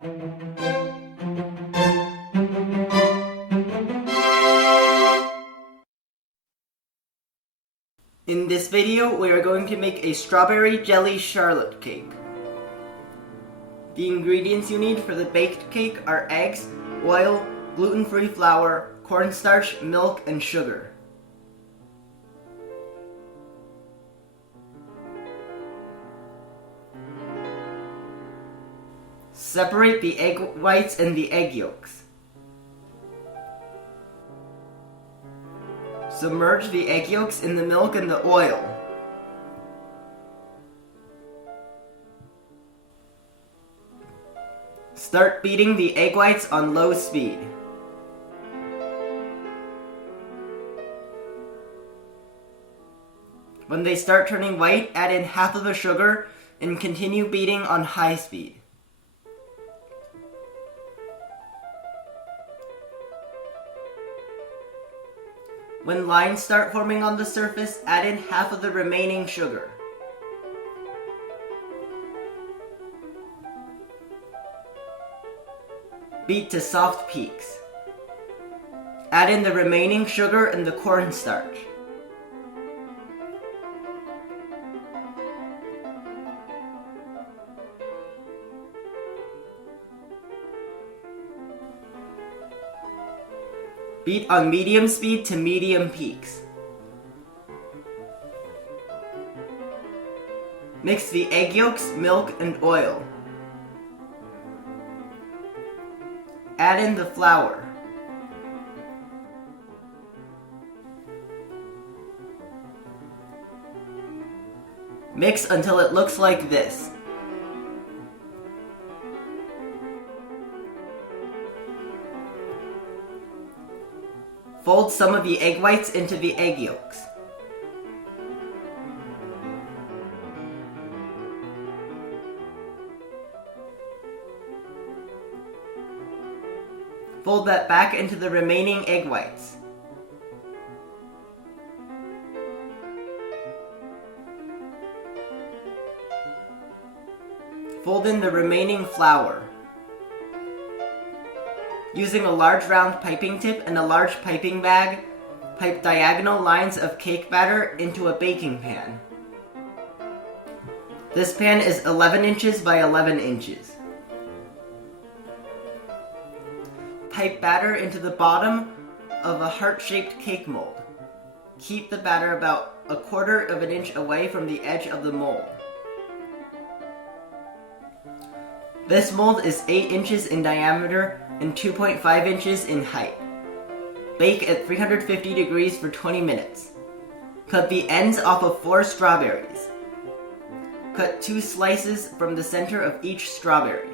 In this video, we are going to make a strawberry jelly charlotte cake. The ingredients you need for the baked cake are eggs, oil, gluten-free flour, cornstarch, milk, and sugar. Separate the egg whites and the egg yolks. Submerge the egg yolks in the milk and the oil. Start beating the egg whites on low speed. When they start turning white, add in half of the sugar and continue beating on high speed. When lines start forming on the surface, add in half of the remaining sugar. Beat to soft peaks. Add in the remaining sugar and the cornstarch. Beat on medium speed to medium peaks. Mix the egg yolks, milk, and oil. Add in the flour. Mix until it looks like this. Fold some of the egg whites into the egg yolks. Fold that back into the remaining egg whites. Fold in the remaining flour. Using a large round piping tip and a large piping bag, pipe diagonal lines of cake batter into a baking pan. This pan is 11 inches by 11 inches. Pipe batter into the bottom of a heart-shaped cake mold. Keep the batter about 1/4 of an inch away from the edge of the mold. This mold is 8 inches in diameter and 2.5 inches in height. Bake at 350 degrees for 20 minutes. Cut the ends off of 4 strawberries. Cut 2 slices from the center of each strawberry.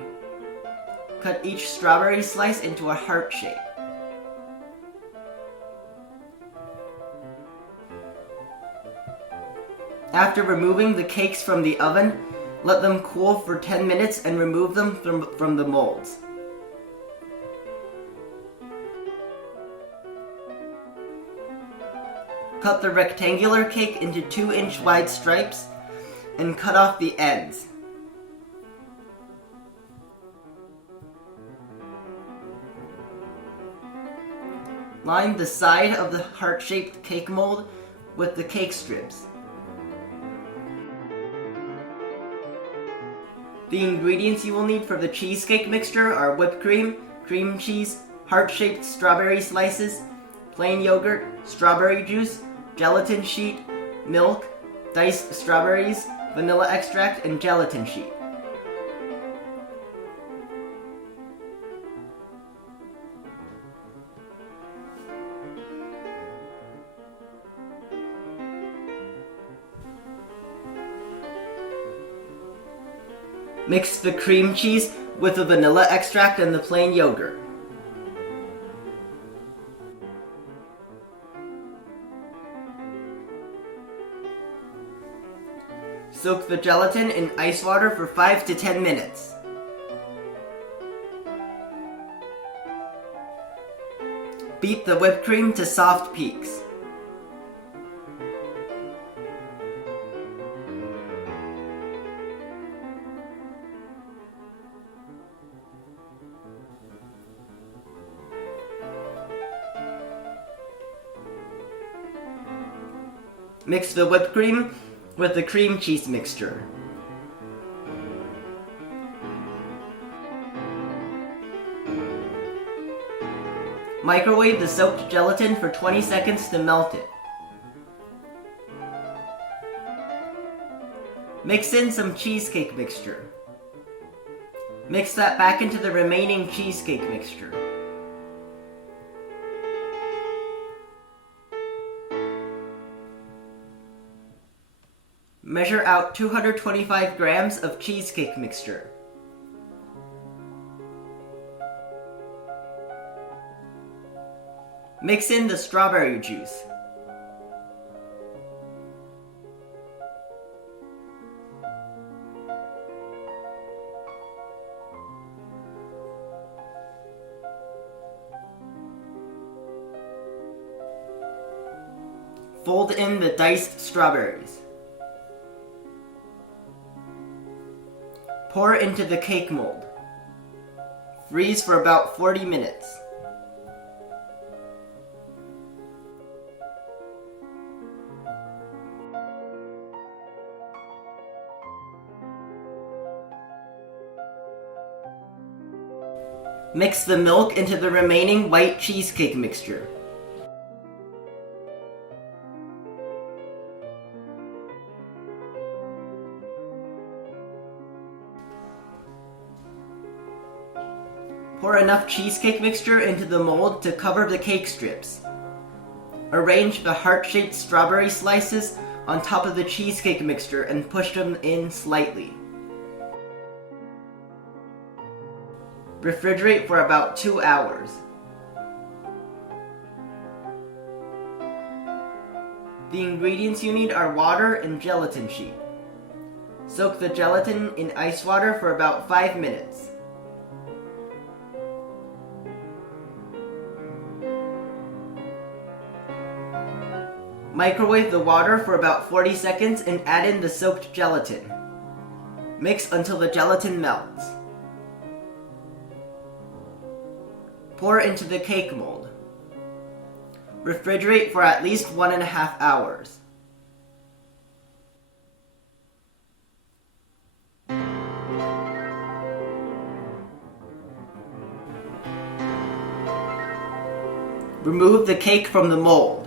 Cut each strawberry slice into a heart shape. After removing the cakes from the oven, let them cool for 10 minutes and remove them from the molds. Cut the rectangular cake into 2-inch wide stripes and cut off the ends. Line the side of the heart-shaped cake mold with the cake strips. The ingredients you will need for the cheesecake mixture are whipped cream, cream cheese, heart-shaped strawberry slices, plain yogurt, strawberry juice, gelatin sheet, milk, diced strawberries, vanilla extract, and gelatin sheet. Mix the cream cheese with the vanilla extract and the plain yogurt. Soak the gelatin in ice water for 5 to 10 minutes. Beat the whipped cream to soft peaks. Mix the whipped cream with the cream cheese mixture. Microwave the soaked gelatin for 20 seconds to melt it. Mix in some cheesecake mixture. Mix that back into the remaining cheesecake mixture. Measure out 225 grams of cheesecake mixture. Mix in the strawberry juice. Fold in the diced strawberries. Pour into the cake mold. Freeze for about 40 minutes. Mix the milk into the remaining white cheesecake mixture. Pour enough cheesecake mixture into the mold to cover the cake strips. Arrange the heart-shaped strawberry slices on top of the cheesecake mixture and push them in slightly. Refrigerate for about 2 hours. The ingredients you need are water and gelatin sheet. Soak the gelatin in ice water for about 5 minutes. Microwave the water for about 40 seconds and add in the soaked gelatin. Mix until the gelatin melts. Pour into the cake mold. Refrigerate for at least 1.5 hours. Remove the cake from the mold.